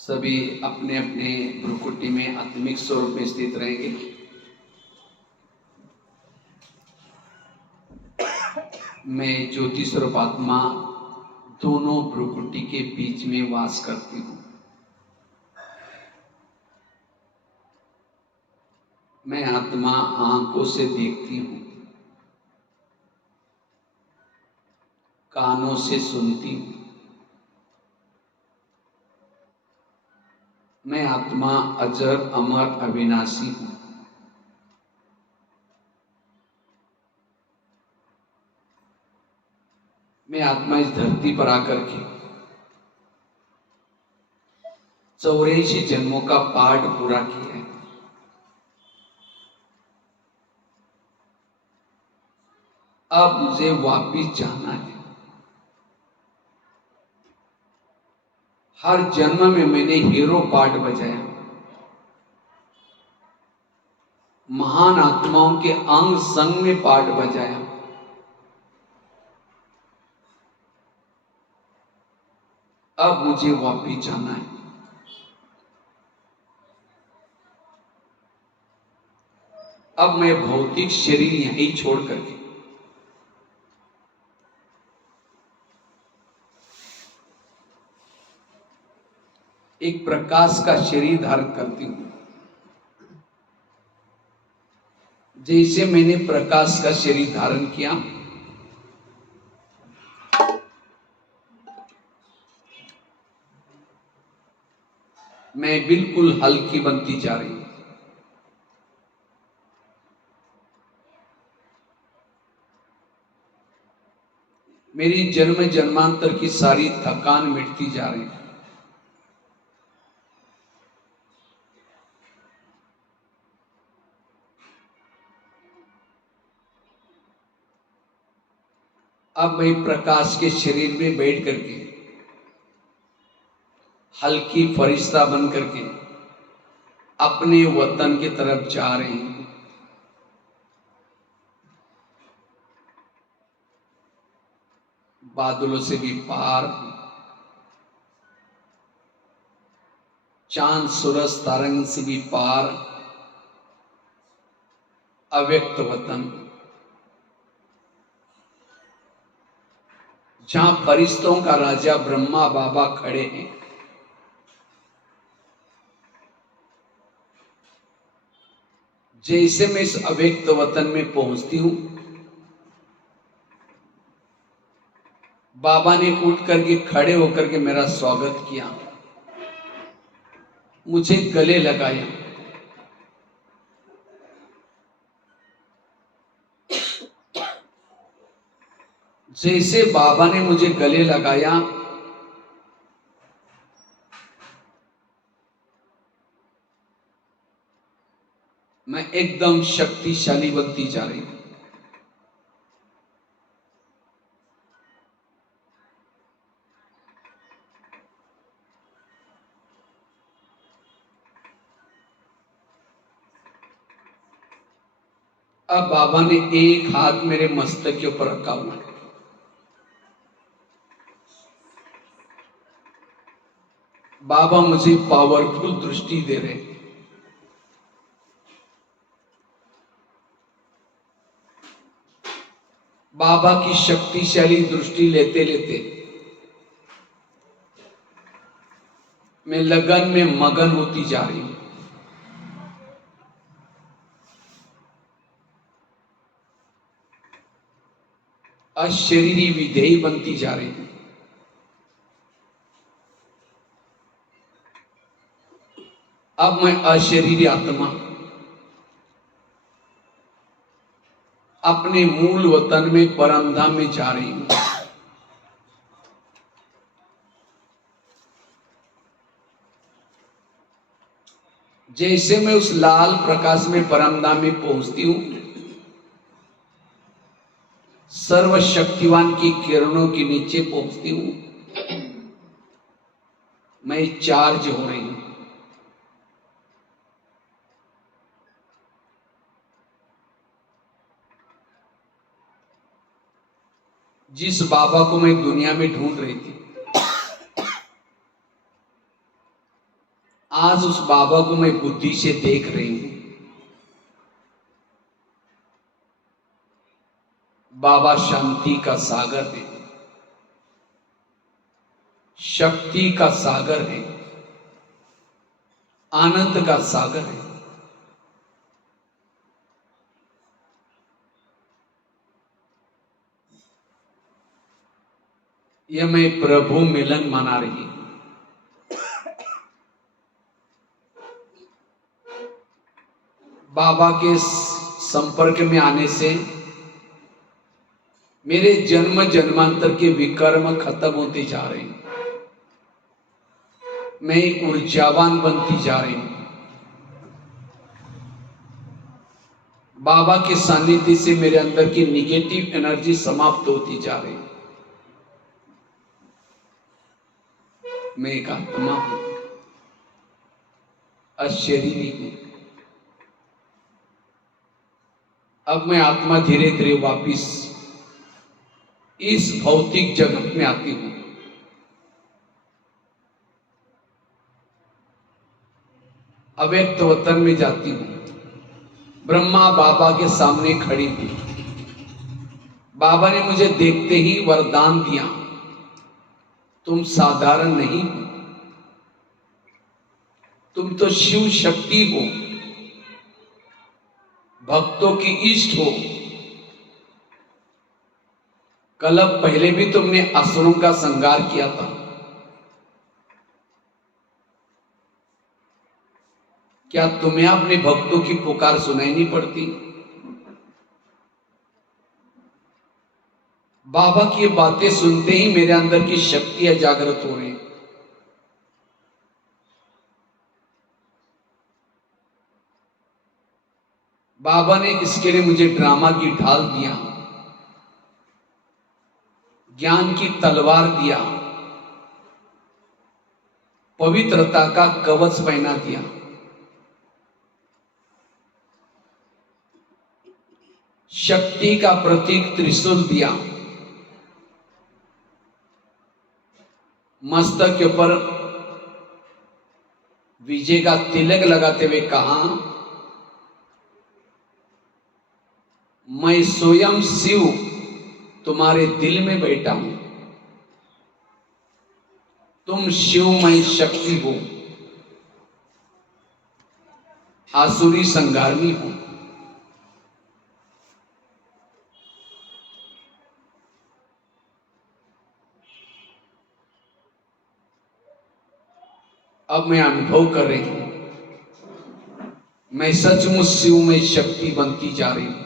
सभी अपने अपने भ्रुकुटी में आत्मिक स्वरूप में स्थित रहेंगे। मैं ज्योति स्वरूप आत्मा दोनों भ्रुकुटी के बीच में वास करती हूँ। मैं आत्मा आंखों से देखती हूँ, कानों से सुनती हूँ। मैं आत्मा अजर अमर अविनाशी हूँ। मैं आत्मा इस धरती पर आकर के 84 जन्मों का पाठ पूरा किया है। अब मुझे वापिस जाना है। हर जन्म में मैंने हीरो पार्ट बजाया, महान आत्माओं के अंग संग में पार्ट बजाया। अब मुझे वापिस जाना है। अब मैं भौतिक शरीर यहीं छोड़ करके एक प्रकाश का शरीर धारण करती हूं। जैसे मैंने प्रकाश का शरीर धारण किया, मैं बिल्कुल हल्की बनती जा रही हूं। मेरी जन्म जन्मांतर की सारी थकान मिटती जा रही है। अब मैं प्रकाश के शरीर में बैठ करके हल्की फरिश्ता बन करके अपने वतन की तरफ जा रही हूं। बादलों से भी पार, चांद सूरज तारंग से भी पार, अव्यक्त वतन, जहां फरिश्तों का राजा ब्रह्मा बाबा खड़े हैं। जैसे मैं इस अव्यक्त वतन में पहुंचती हूं, बाबा ने उठ करके खड़े होकर के मेरा स्वागत किया, मुझे गले लगाया। जैसे बाबा ने मुझे गले लगाया, मैं एकदम शक्तिशाली बनती जा रही हूं। अब बाबा ने एक हाथ मेरे मस्तक के ऊपर रखा हुआ है। बाबा मुझे पावरफुल दृष्टि दे रहे हैं। बाबा की शक्तिशाली दृष्टि लेते लेते मैं लगन में मगन होती जा रही हूं। अशरीरी विधेयी बनती जा रही हूं। अब मैं अशरीरी आत्मा अपने मूल वतन में परमधाम में जा रही हूं। जैसे मैं उस लाल प्रकाश में परमधाम में पहुंचती हूं, सर्वशक्तिवान की किरणों के नीचे पहुंचती हूं, मैं चार्ज हो रही हूं। जिस बाबा को मैं दुनिया में ढूंढ रही थी, आज उस बाबा को मैं बुद्धि से देख रही हूं। बाबा शांति का सागर है, शक्ति का सागर है, आनंद का सागर है। यह मैं प्रभु मिलन मना रही हूं। बाबा के संपर्क में आने से मेरे जन्म जन्मांतर के विकर्म खत्म होते जा रहे हैं। मैं एक ऊर्जावान बनती जा रही हूं। बाबा के सानिध्य से मेरे अंदर की निगेटिव एनर्जी समाप्त होती जा रही है। मैं एक आत्मा हूं, अशरीरी हूं। अब मैं आत्मा धीरे धीरे वापिस इस भौतिक जगत में आती हूं। अव्यक्त वतन में जाती हूं। ब्रह्मा बाबा के सामने खड़ी थी। बाबा ने मुझे देखते ही वरदान दिया, तुम साधारण नहीं हो, तुम तो शिव शक्ति हो, भक्तों की इष्ट हो। कल्प पहले भी तुमने असुरों का संहार किया था। क्या तुम्हें अपने भक्तों की पुकार सुनाई नहीं पड़ती? बाबा की बातें सुनते ही मेरे अंदर की शक्तियां जागृत हो रही। बाबा ने इसके लिए मुझे ड्रामा की ढाल दिया, ज्ञान की तलवार दिया, पवित्रता का कवच पहना दिया। शक्ति का प्रतीक त्रिशूल दिया। मस्तक के ऊपर विजय का तिलक लगाते हुए कहा, मैं स्वयं शिव तुम्हारे दिल में बैठा हूं। तुम शिवमय शक्ति हो, आसुरी संगारणी हो। अब मैं अनुभव कर रही हूं, मैं सचमुच शिवमय शक्ति बनती जा रही हूं।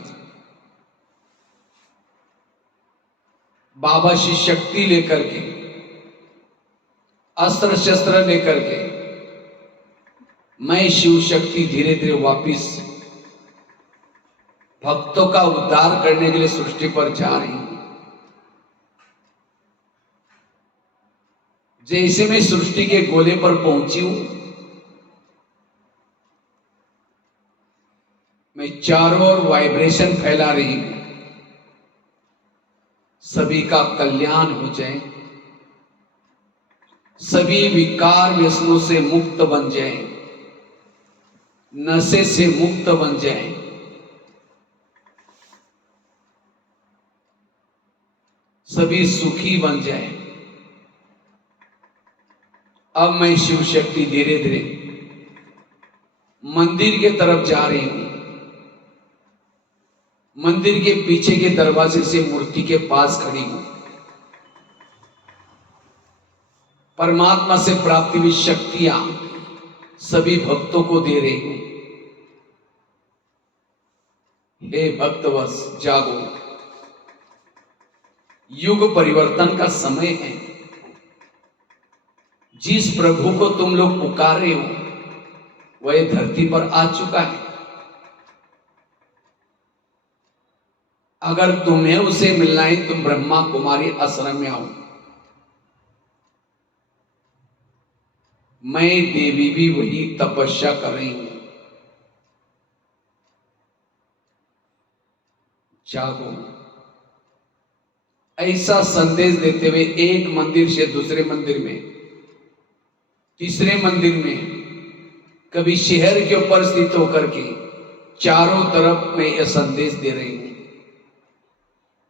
बाबा से शक्ति लेकर के, अस्त्र शस्त्र लेकर के मैं शिव शक्ति धीरे धीरे वापिस भक्तों का उद्धार करने के लिए सृष्टि पर जा रही हूं। जैसे मैं सृष्टि के गोले पर पहुंची हूं, मैं चारों ओर वाइब्रेशन फैला रही हूं। सभी का कल्याण हो जाए, सभी विकार व्यसनों से मुक्त बन जाए, नशे से मुक्त बन जाए, सभी सुखी बन जाए। अब मैं शिव शक्ति धीरे धीरे मंदिर के तरफ जा रही हूं। मंदिर के पीछे के दरवाजे से मूर्ति के पास खड़ी हूं। परमात्मा से प्राप्ति हुई शक्तियां सभी भक्तों को दे रही हूं। हे भक्तवश जागो, युग परिवर्तन का समय है। जिस प्रभु को तुम लोग पुकार रहे हो वह धरती पर आ चुका है। अगर तुम्हें उसे मिलना है, तुम ब्रह्मा कुमारी आश्रम में आओ। मैं देवी भी वही तपस्या कर रही हूं। जागो। ऐसा संदेश देते हुए एक मंदिर से दूसरे मंदिर में, तीसरे मंदिर में कभी शहर के ऊपर स्थित होकर के चारों तरफ मैं यह संदेश दे रही हूं,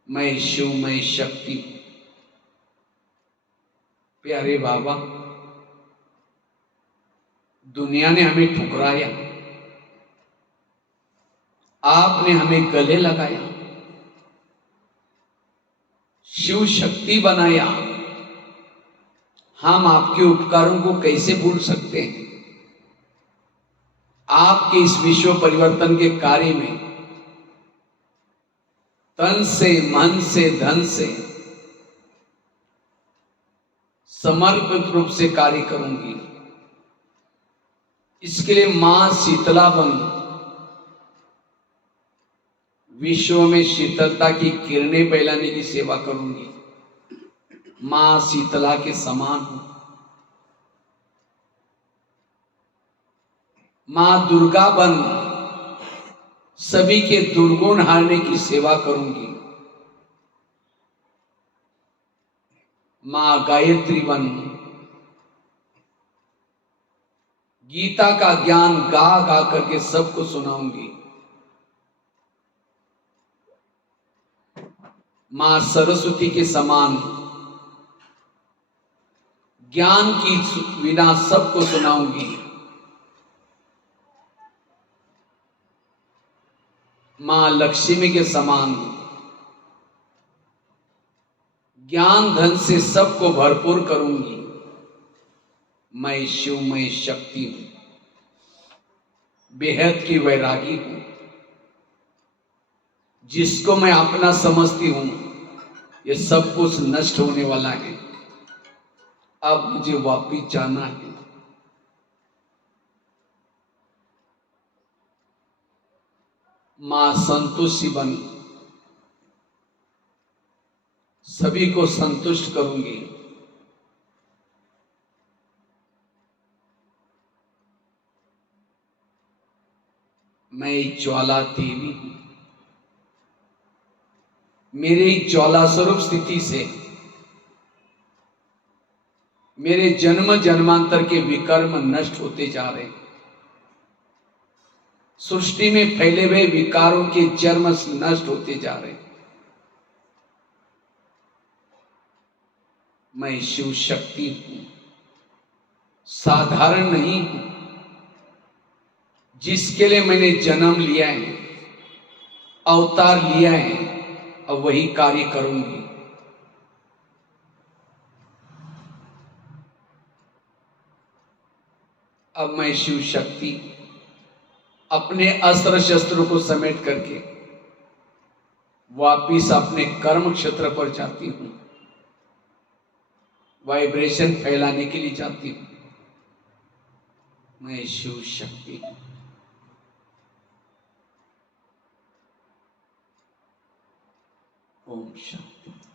मैं शिव, मैं शक्ति हूं। प्यारे बाबा, दुनिया ने हमें ठुकराया, आपने हमें गले लगाया, शिव शक्ति बनाया। हम आपके उपकारों को कैसे भूल सकते हैं? आपके इस विश्व परिवर्तन के कार्य में तन से, मन से, धन से समर्पित रूप से कार्य करूंगी। इसके लिए मां शीतला बन विश्व में शीतलता की किरणें फैलाने की सेवा करूंगी। मां शीतला के समान हूं। मां दुर्गा बन सभी के दुर्गुण हारने की सेवा करूंगी। मां गायत्री बन गीता का ज्ञान गा गा करके सबको सुनाऊंगी। मां सरस्वती के समान ज्ञान की वीणा सबको सुनाऊंगी। मां लक्ष्मी के समान ज्ञान धन से सबको भरपूर करूंगी। मैं शिव, मैं शक्ति हूं, बेहद की वैरागी हूं। जिसको मैं अपना समझती हूं, ये सब कुछ नष्ट होने वाला है। अब मुझे वापिस जाना है। मां संतुष्टि बन सभी को संतुष्ट करूंगी। मैं ज्वाला देवी हूं। मेरे ज्वाला स्वरूप स्थिति से मेरे जन्म जन्मांतर के विकर्म नष्ट होते जा रहे। सृष्टि में फैले हुए विकारों के जन्म नष्ट होते जा रहे। मैं शिव शक्ति हूं, साधारण नहीं हूं। जिसके लिए मैंने जन्म लिया है, अवतार लिया है, अब वही कार्य करूंगी। अब मैं शिव शक्ति अपने अस्त्र शस्त्रों को समेट करके वापिस अपने कर्म क्षेत्र पर जाती हूं। वाइब्रेशन फैलाने के लिए जाती हूं। मैं शिव शक्ति हूं। ओम शांति।